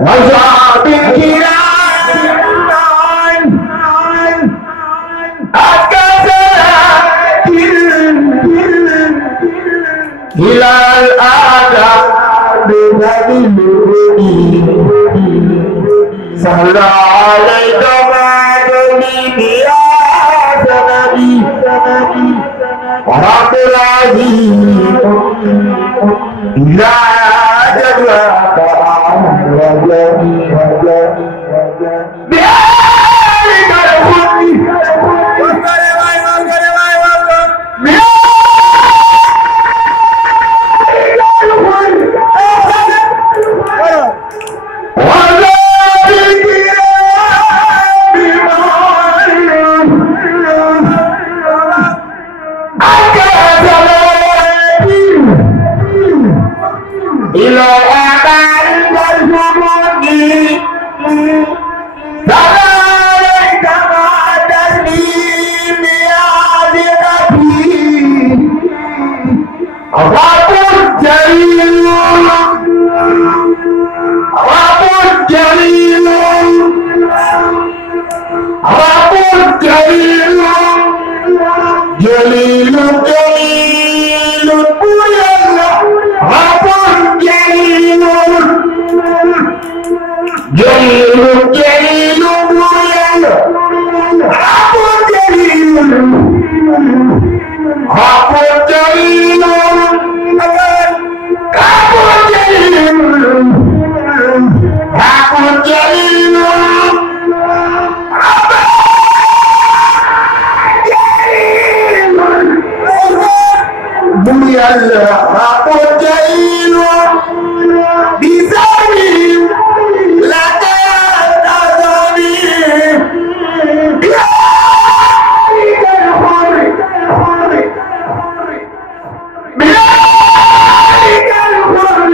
وصعب الكرام أكثرت إلى الآداب بنبي صلى عليك وعليك يا سنبي ورب العزيز لا جدواك بأهلك إلى أمان والجمود فذلك ما تسليم يا ذكري رب الجليل رب الجليل رب الجليل جليل جليل رب جليل جليل جليل رب جليل رب جليل رب جليل رب جليل بني الله جليل بزمين لا تتظني بذلك الحر بذلك الحر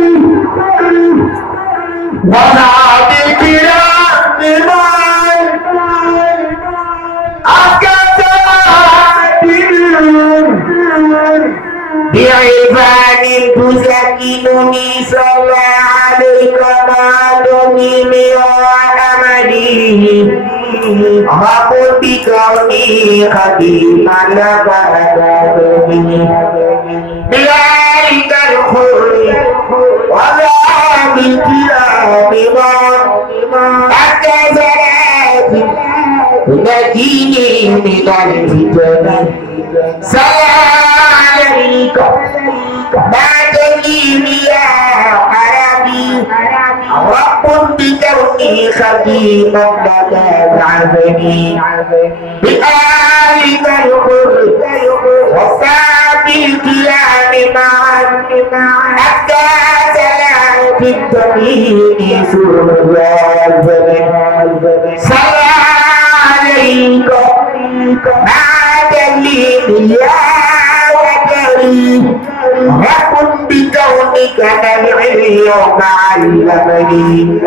وسعد الكرام بمن بعفان تسكنني صلى عليك ما دمت وأمدي وقل بكوني خديما لك أتاني بذلك الخلق وذهب الكرام حتى صلاتي تنجيني من الفتن سلام عليك بعد يا عربي رب بكوني خديما لك تعبني بآلك الخلق وصعب الكلام معا حتى سلامة التقييد سر سلام عليك بعد يا وكري وكن بكونك نبعي يوم علمني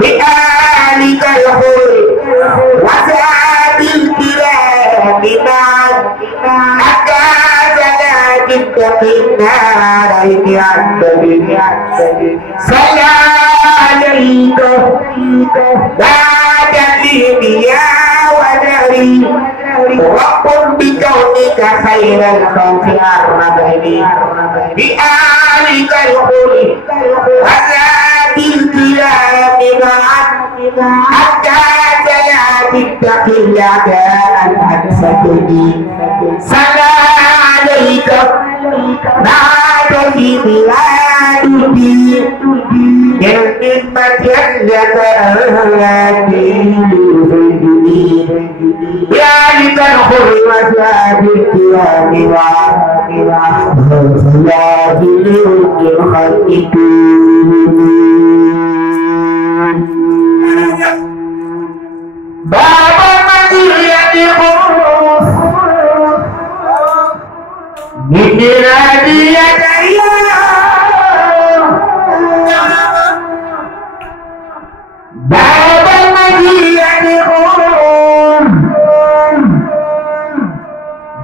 بآلك الخلق وسعد الكرام معا حتى زلات اتقي النارين عندي سلام عليك بعد يا ودري وقل بكونك خير الخلق أرمدني بآلك الخلق وذات الكلام معا حتى سلام اتقي الأعداء أنستني سلام عليك بعد بلادي يمت يدك أهلاتي بآلك الخر وسعد الكرام وصلاة لرد الخلق باب المدينة خروف بميلادي باب المدينة خروف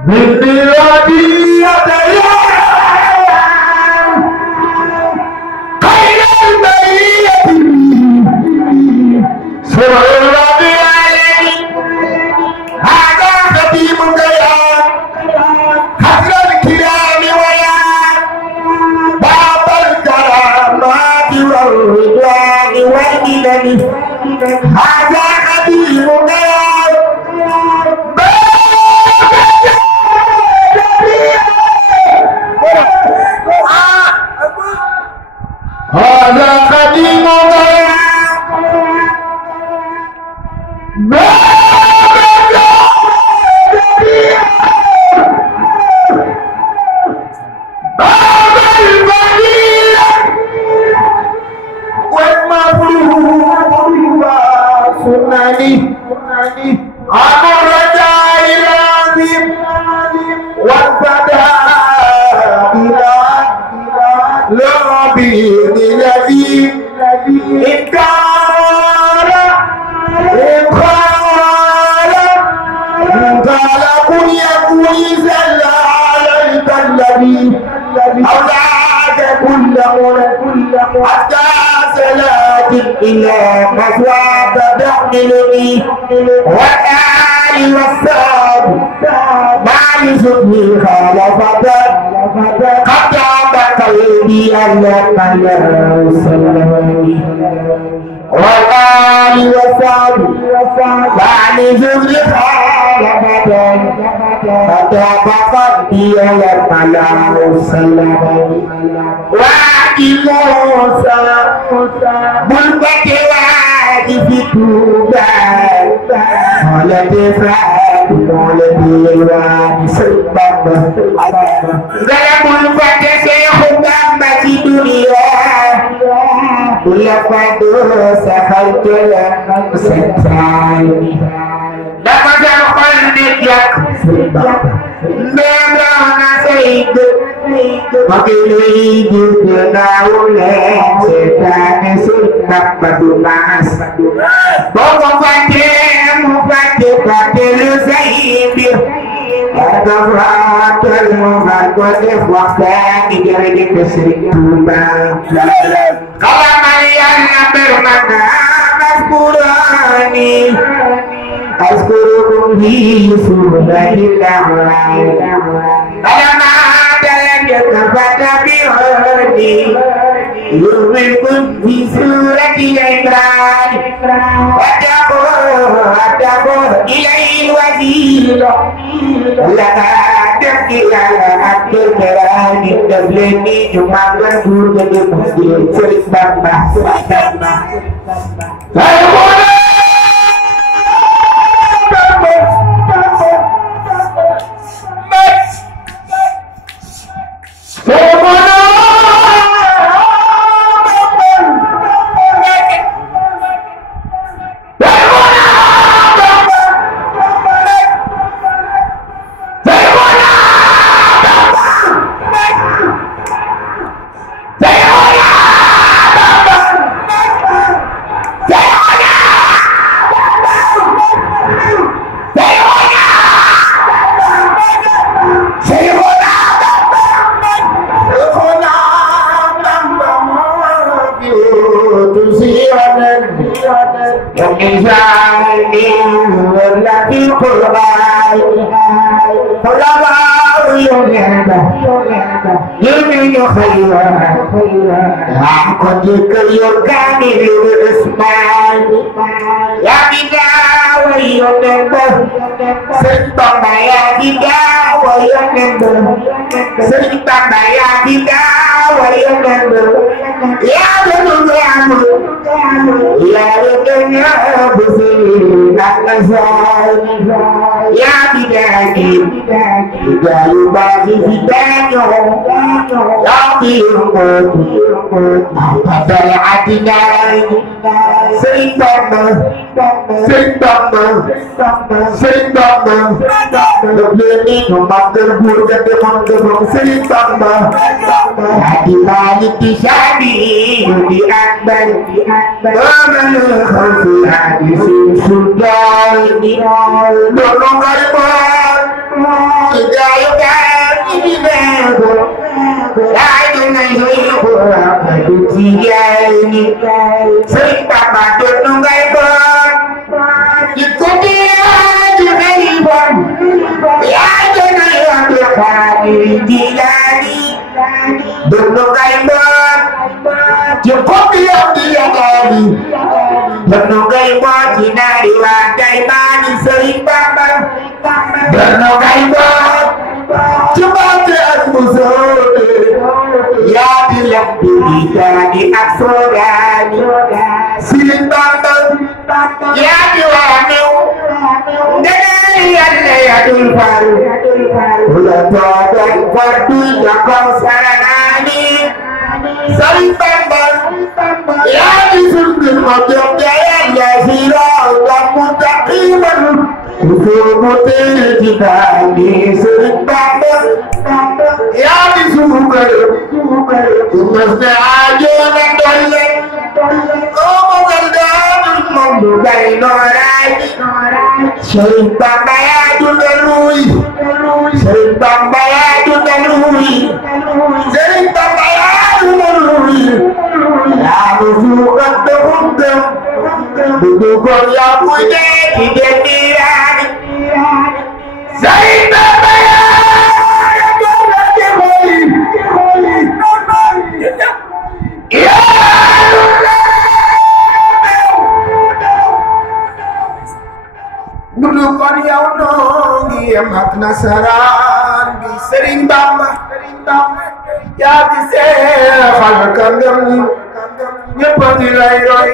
بميلادي لربي الذي إن قال قل يكون زل عليك الذي أولاك كل حتى صلاة إلى مسواك تحملني والآل والصحب مع لزمي خالفة قد جاب قلبي أنك يا سلامي والآل والصحب مع لزمي خالفة قد جاب قلبي أنك يا سلامي وعدي موسى بلبك وعدي في توبان ولدي فعاد ولدي وعدي سلبك غلب الفتى شيخ دمة دنيا لقد سخلت لك ستاني لقد قلبك لك Memang saya Makili juga oleh setan sunnah batu mas Pokok fakir lu sahibi Ada fratel muhakkadif wakta Ijari kesering tumbang Kalau malian bermakna Maskurani Askurukum hi subhanallah Alama dalam kepada bihani Yurmikum fi surati Imran Wadakur ilaih wasilah Laka tafkirala abdul merani Tableni cuma berburu jadi masjid Serik bambah lay nooraani Sëriñ Bamba yaa dundal ruuy Sëriñ Bamba yaa dundal ruuy Sëriñ Bamba yaa dundal ruuy yaa nu suukat defum dem dudu kon yaa muy dee ci den diiraani Sëriñ Bamba yaa dundal ci xooli dudu kon yow noo ngi yem ak nasaraan bi Sëriñ Bamba yaa di seexal kàngam ni ñëpp a ngi lay roy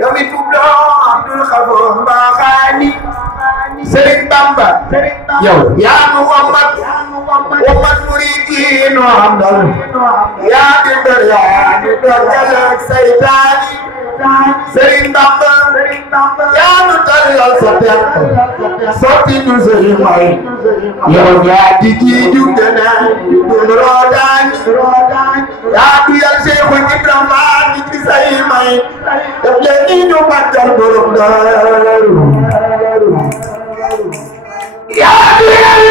yow mi tuddoo Abdul Xafoor Mbaaxaani Sëriñ Bamba yow yaa nu wammat muridiin àndal yaa di mbër yaa di dogal ak saytaani Sëriñ Bamba yaa nu tallal sa tànk sotti nu say may yow yaa di jiitu dana dun roodaani yaa duyal Seexu Ibrahima di ci say may def leen ni ñu màggal borom Daaru yaa duyal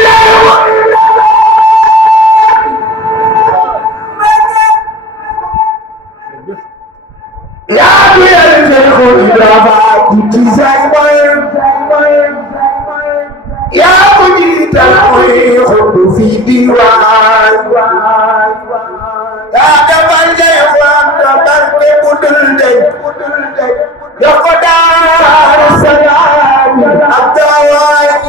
yaa duyal Seexu Ibrahima di ci say may yaa ko jiital muy xutbu fi diwaan yaa defal Seexu Anta barke bu dul deñ jox ko Daaru Salaam ak Gaawaan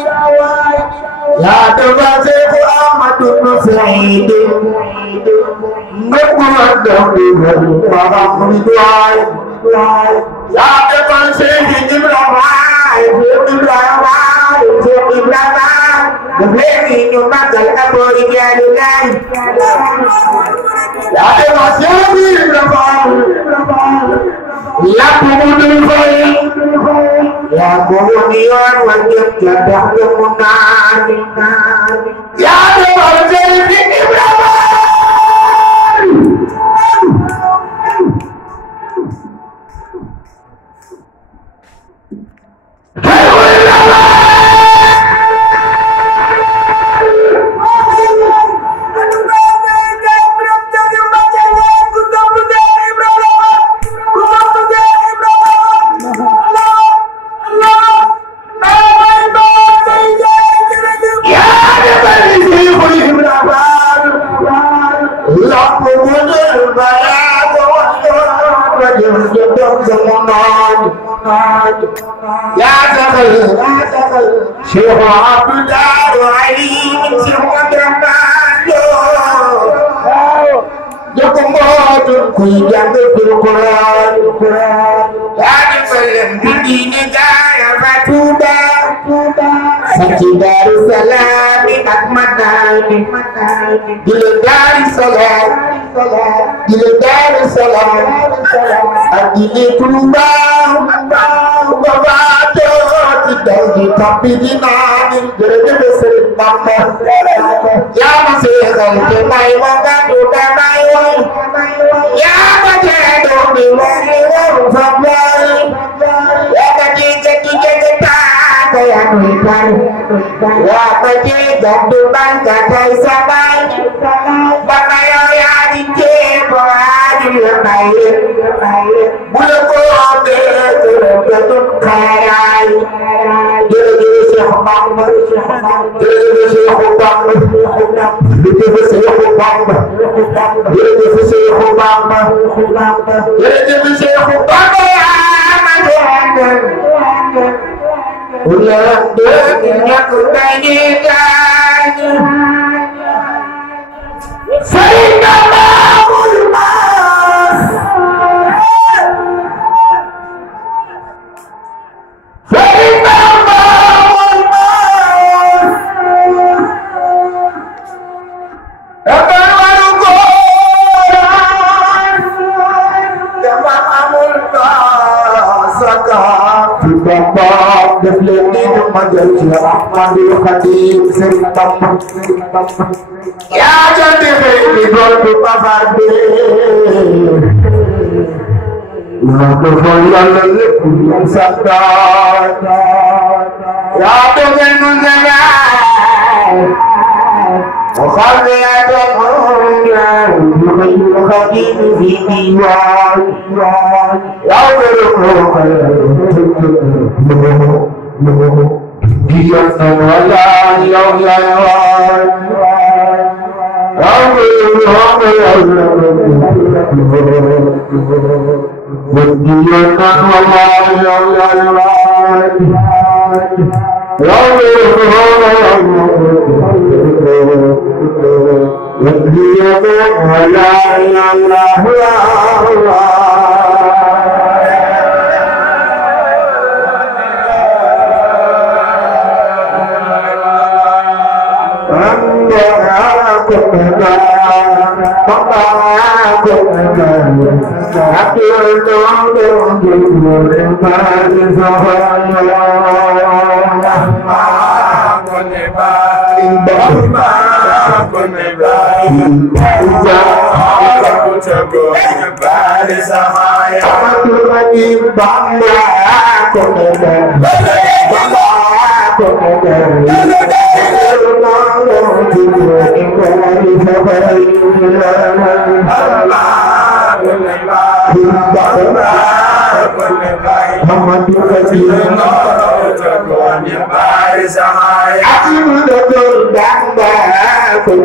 yaa defal Seexu Ahmadu nu Saïd ngëpp ma dox di wër waxam ridwaan yaa defal Seexu Ibrahima Lebih numagal abori jalulan ya masih berapa ya kemudian ya kemudian wajib jadah kemunan ya masih berapa يا دخل شيخ عبد الله علي من سمع الرحمن جكم موت كل جنب في القرآن يا دخل بدين جاية فتوبة سكي دار السلام أحمد جل دار السلام جل دار السلام أدي توبة di tapi di nani jadi besar bamba ya masih kalau mai wanga udah mai ya macam itu di mana sampai ya tadi kita kayak nuikan ya tadi jatuh bangga dari sampai bangga ya di kebo di baik bulan kode terbentuk karai jadi Syekh Bamba jadi Syekh Bamba jadi Syekh Bamba jadi Syekh Bamba jadi Syekh Bamba ya majuan ulang dunia kebaikan sehingga bangun mas sehingga Bamba def leen ni ñu magal ci Ahmadul Khadim Sëriñ Bamba yaa jandi xëy di doon du babar bi Aku